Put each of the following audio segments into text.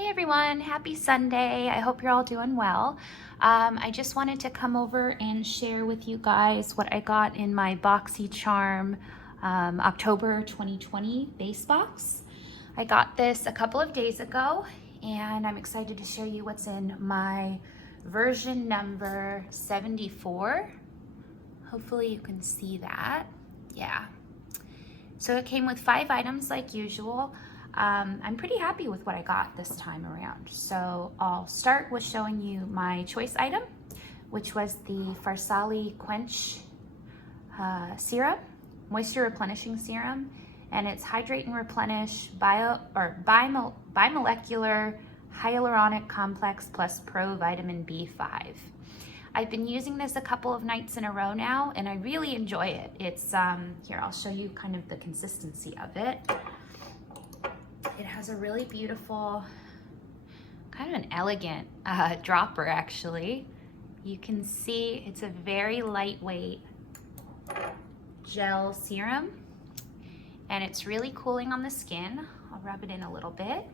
Hey everyone, happy Sunday. I hope you're all doing well. I just wanted to come over and share with you guys what I got in my Boxycharm October 2020 base box. I got this a couple of days ago and I'm excited to show you what's in my version number 74. Hopefully you can see that. Yeah. So it came with 5 items like usual. I'm pretty happy with what I got this time around. So I'll start with showing you my choice item, which was the Farsali Quench Serum, Moisture Replenishing Serum, and it's Hydrate and Replenish Bimolecular Hyaluronic Complex plus Pro Vitamin B5. I've been using this a couple of nights in a row now, and I really enjoy it. It's, here, I'll show you kind of the consistency of it. It has a really beautiful, kind of an elegant dropper, actually. You can see it's a very lightweight gel serum, and it's really cooling on the skin. I'll rub it in a little bit.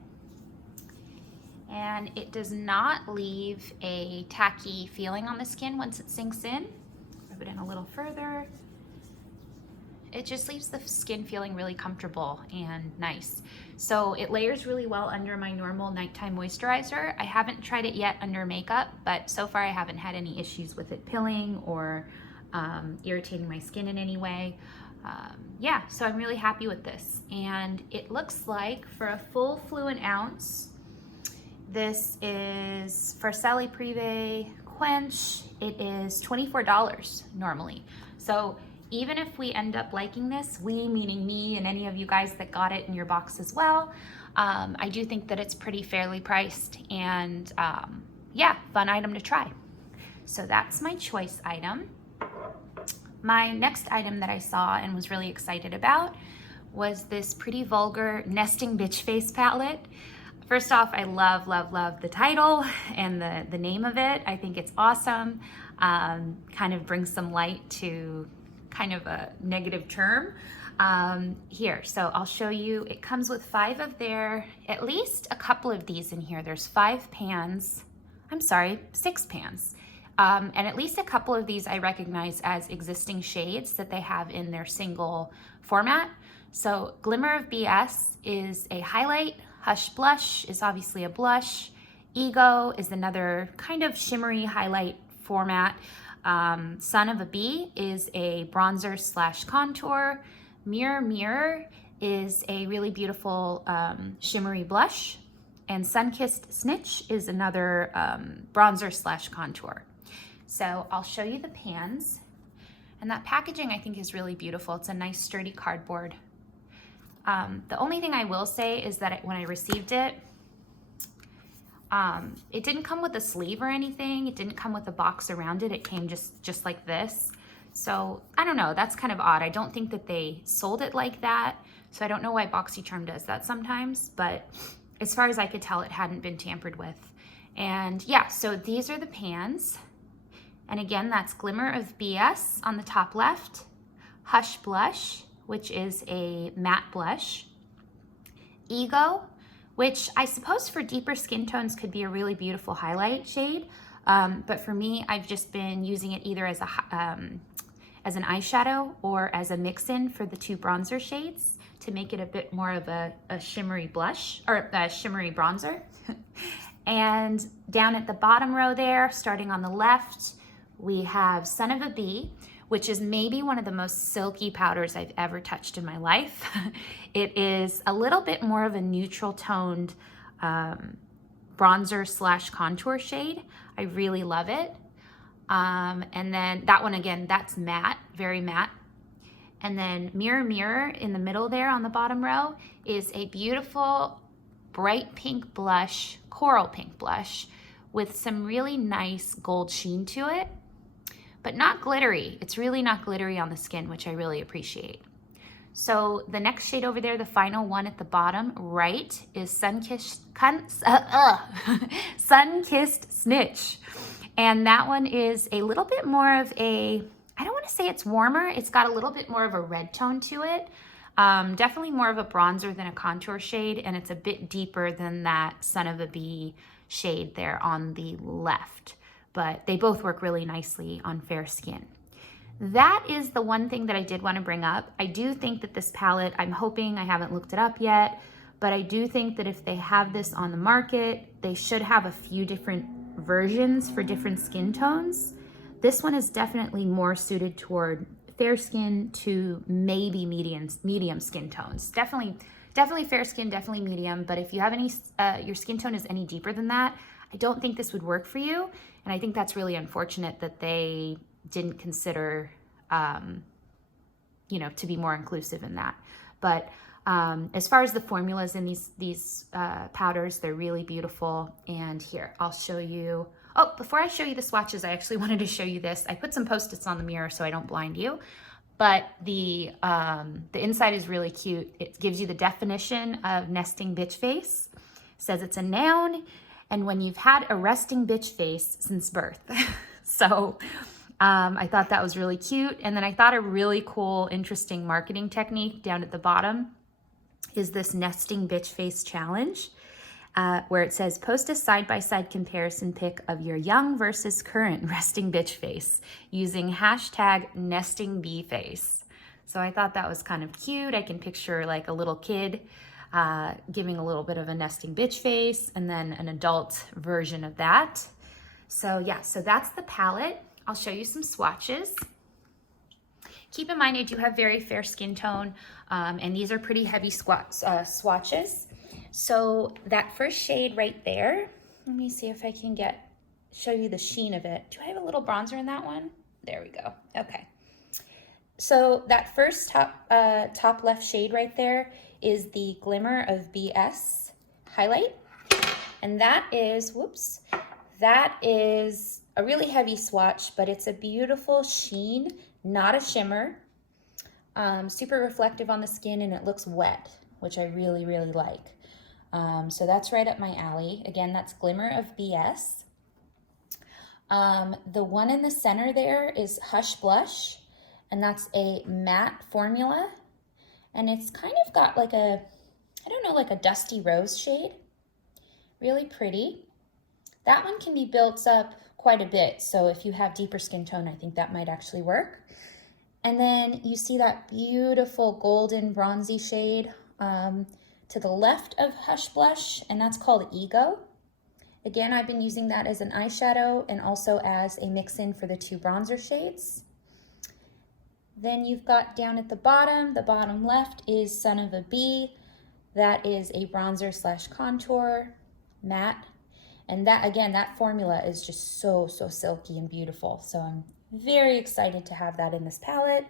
And it does not leave a tacky feeling on the skin once it sinks in. Rub it in a little further. It just leaves the skin feeling really comfortable and nice. So it layers really well under my normal nighttime moisturizer. I haven't tried it yet under makeup, but so far I haven't had any issues with it pilling or irritating my skin in any way. Yeah, so I'm really happy with this. And it looks like for a full fluid ounce, this is Farsali Privé Quench. It is $24 normally. So even if we end up liking this, we meaning me and any of you guys that got it in your box as well, I do think that it's pretty fairly priced and yeah, fun item to try. So that's my choice item. My next item that I saw and was really excited about was this Pretty Vulgar Nesting Bitch Face palette. First off, I love, love, love the title and the name of it. I think it's awesome. Kind of brings some light to kind of a negative term. Here, so I'll show you. It comes with 5 of at least a couple of these in here. There's 6 pans. And at least a couple of these I recognize as existing shades that they have in their single format. So Glimmer of BS is a highlight. Hush Blush is obviously a blush. Ego is another kind of shimmery highlight format. Son of a Bee is a bronzer slash contour. Mirror Mirror is a really beautiful shimmery blush. And Sun-Kissed Snitch is another bronzer slash contour. So I'll show you the pans. And that packaging I think is really beautiful. It's a nice sturdy cardboard. The only thing I will say is that when I received it, it didn't come with a sleeve or anything. It didn't come with a box around it. It came just like this. So I don't know, that's kind of odd. I don't think that they sold it like that. So I don't know why Boxycharm does that sometimes, but as far as I could tell, it hadn't been tampered with. And yeah, so these are the pans. And again, that's Glimmer of BS on the top left, Hush Blush, which is a matte blush, Ego, which I suppose for deeper skin tones could be a really beautiful highlight shade. But for me, I've just been using it either as an eyeshadow or as a mix-in for the 2 bronzer shades to make it a bit more of a shimmery blush, or a shimmery bronzer. And down at the bottom row there, starting on the left, we have Son of a Bee, which is maybe one of the most silky powders I've ever touched in my life. It is a little bit more of a neutral toned bronzer slash contour shade. I really love it. And then that one again, that's matte, very matte. And then Mirror Mirror in the middle there on the bottom row is a beautiful bright pink blush, coral pink blush with some really nice gold sheen to it. But not glittery. It's really not glittery on the skin, which I really appreciate. So the next shade over there, the final one at the bottom right, is Sun-Kissed Snitch. And that one is a little bit more of a, I don't want to say it's warmer. It's got a little bit more of a red tone to it. Definitely more of a bronzer than a contour shade, and it's a bit deeper than that Son of a Bee shade there on the left. But they both work really nicely on fair skin. That is the one thing that I did want to bring up. I do think that this palette, I'm hoping, I haven't looked it up yet, but I do think that if they have this on the market, they should have a few different versions for different skin tones. This one is definitely more suited toward fair skin to maybe medium skin tones. Definitely fair skin, definitely medium, but if you have any, your skin tone is any deeper than that, I don't think this would work for you. And I think that's really unfortunate that they didn't consider, you know, to be more inclusive in that. But as far as the formulas in these powders, they're really beautiful. And here, I'll show you. Oh, before I show you the swatches, I actually wanted to show you this. I put some Post-its on the mirror so I don't blind you. But the inside is really cute. It gives you the definition of nesting bitch face. It says it's a noun, and when you've had a resting bitch face since birth. So I thought that was really cute. And then I thought a really cool, interesting marketing technique down at the bottom is this nesting bitch face challenge, where it says, post a side-by-side comparison pic of your young versus current resting bitch face using hashtag nesting bee face. So I thought that was kind of cute. I can picture like a little kid giving a little bit of a nesting bitch face, and then an adult version of that. So yeah, so that's the palette. I'll show you some swatches. Keep in mind, I do have very fair skin tone, and these are pretty heavy swatches. So that first shade right there, let me see if I can show you the sheen of it. Do I have a little bronzer in that one? There we go. Okay. So that first top left shade right there is the Glimmer of BS highlight. And that is, whoops, that is a really heavy swatch, but it's a beautiful sheen, not a shimmer. Super reflective on the skin, and it looks wet, which I really, really like. So that's right up my alley. Again, that's Glimmer of BS. The one in the center there is Hush Blush, and that's a matte formula. And it's kind of got like a, I don't know, like a dusty rose shade. Really pretty. That one can be built up quite a bit, so if you have deeper skin tone, I think that might actually work. And then you see that beautiful golden bronzy shade to the left of Hush Blush, and that's called Ego. Again, I've been using that as an eyeshadow and also as a mix-in for the two bronzer shades. Then you've got down at the bottom left is Son of a Bee. That is a bronzer slash contour matte. And that, again, that formula is just so, so silky and beautiful. So I'm very excited to have that in this palette.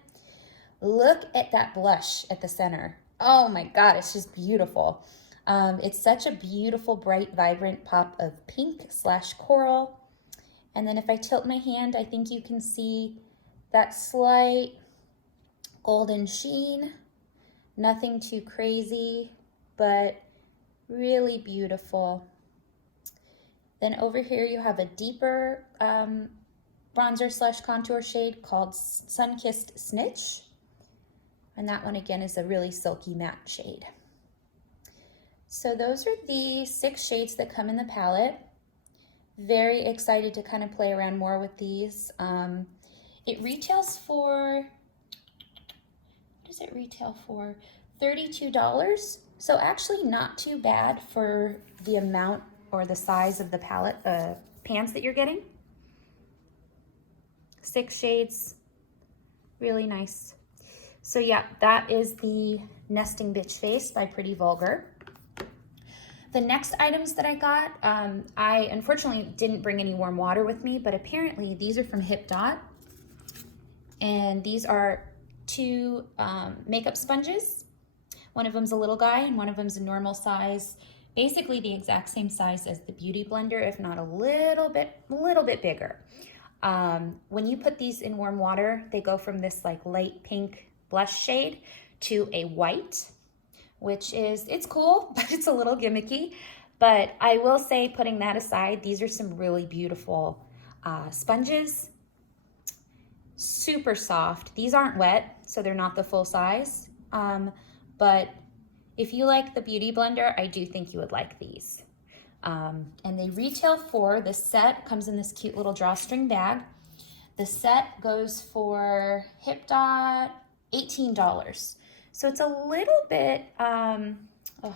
Look at that blush at the center. Oh my God, it's just beautiful. It's such a beautiful, bright, vibrant pop of pink slash coral. And then if I tilt my hand, I think you can see that slight golden sheen. Nothing too crazy, but really beautiful. Then over here you have a deeper bronzer slash contour shade called Sun-Kissed Snitch. And that one again is a really silky matte shade. So those are the 6 shades that come in the palette. Very excited to kind of play around more with these. It retails for, what does it retail for? $32. So actually not too bad for the amount or the size of the palette, pans that you're getting. 6 shades, really nice. So yeah, that is the Nesting Bitch Face by Pretty Vulgar. The next items that I got, I unfortunately didn't bring any warm water with me, but apparently these are from Hip Dot. And these are 2 makeup sponges. One of them's a little guy and one of them's a normal size. Basically the exact same size as the Beauty Blender, if not a little bit bigger. When you put these in warm water, they go from this like light pink blush shade to a white, which is, it's cool, but it's a little gimmicky. But I will say, putting that aside, these are some really beautiful sponges. Super soft. These aren't wet, so they're not the full size. but if you like the Beauty Blender, I do think you would like these. And they retail for, this set comes in this cute little drawstring bag. The set goes for Hip Dot $18. So it's a little bit, oh,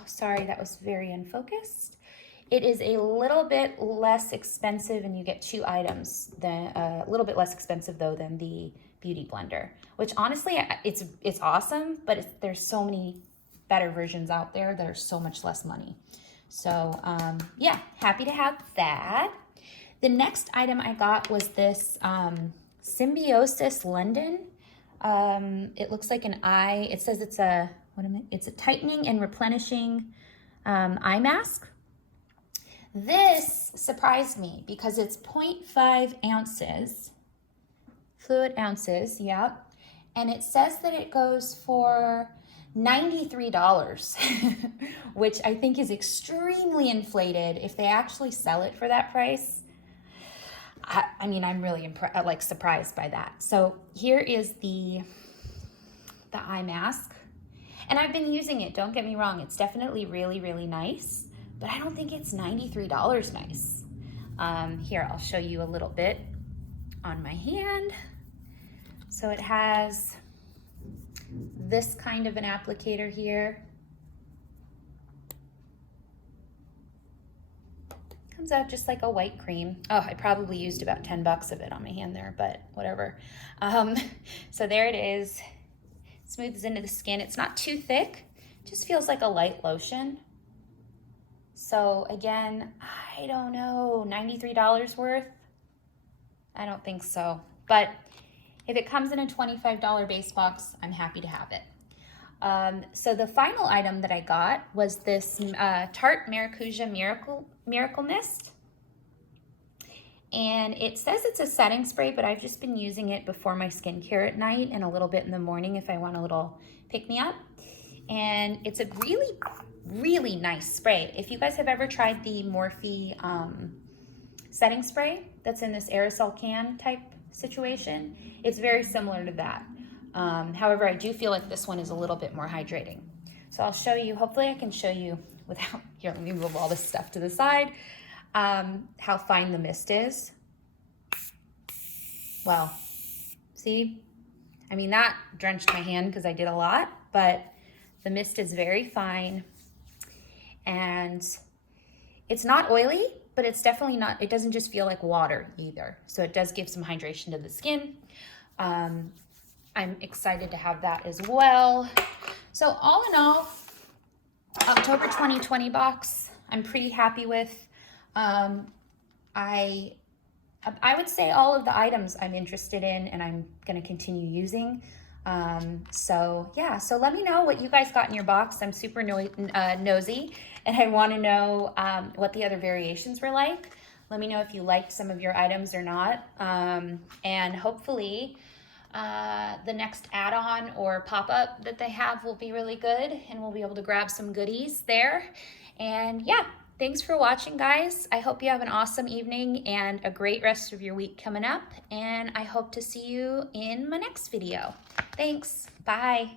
sorry, that was very unfocused. It is a little bit less expensive, and you get 2 items, than, a little bit less expensive though than the Beauty Blender, which honestly, it's awesome, but there's so many better versions out there that are so much less money. So yeah, happy to have that. The next item I got was this Symbiosis London. It looks like an eye. It says it's a tightening and replenishing eye mask. This surprised me because it's 0.5 ounces, fluid ounces, yeah. And it says that it goes for $93, which I think is extremely inflated. If they actually sell it for that price, I mean, I'm really surprised by that. So here is the eye mask, and I've been using it. Don't get me wrong; it's definitely really, really nice, but I don't think it's $93 nice. Here, I'll show you a little bit on my hand. So it has this kind of an applicator here. Comes out just like a white cream. Oh, I probably used about 10 bucks of it on my hand there, but whatever. So there it is. Smooths into the skin. It's not too thick. Just feels like a light lotion. So again, I don't know, $93 worth? I don't think so. But if it comes in a $25 base box, I'm happy to have it. So the final item that I got was this Tarte Maracuja Miracle Mist. And it says it's a setting spray, but I've just been using it before my skincare at night and a little bit in the morning if I want a little pick-me-up. And it's a really, really nice spray. If you guys have ever tried the Morphe setting spray that's in this aerosol can type situation, it's very similar to that. However, I do feel like this one is a little bit more hydrating. So I'll show you, hopefully I can show you without, here, let me move all this stuff to the side, how fine the mist is. Well, see, I mean, that drenched my hand because I did a lot, but the mist is very fine, and it's not oily, but it's definitely not, it doesn't just feel like water either. So it does give some hydration to the skin. I'm excited to have that as well. So all in all, October 2020 box, I'm pretty happy with. I would say all of the items I'm interested in and I'm gonna continue using. So yeah, so let me know what you guys got in your box. I'm super nosy, and I wanna know what the other variations were like. Let me know if you liked some of your items or not. And hopefully, the next add-on or pop-up that they have will be really good, and we'll be able to grab some goodies there. And yeah, thanks for watching, guys. I hope you have an awesome evening and a great rest of your week coming up, and I hope to see you in my next video. Thanks. Bye.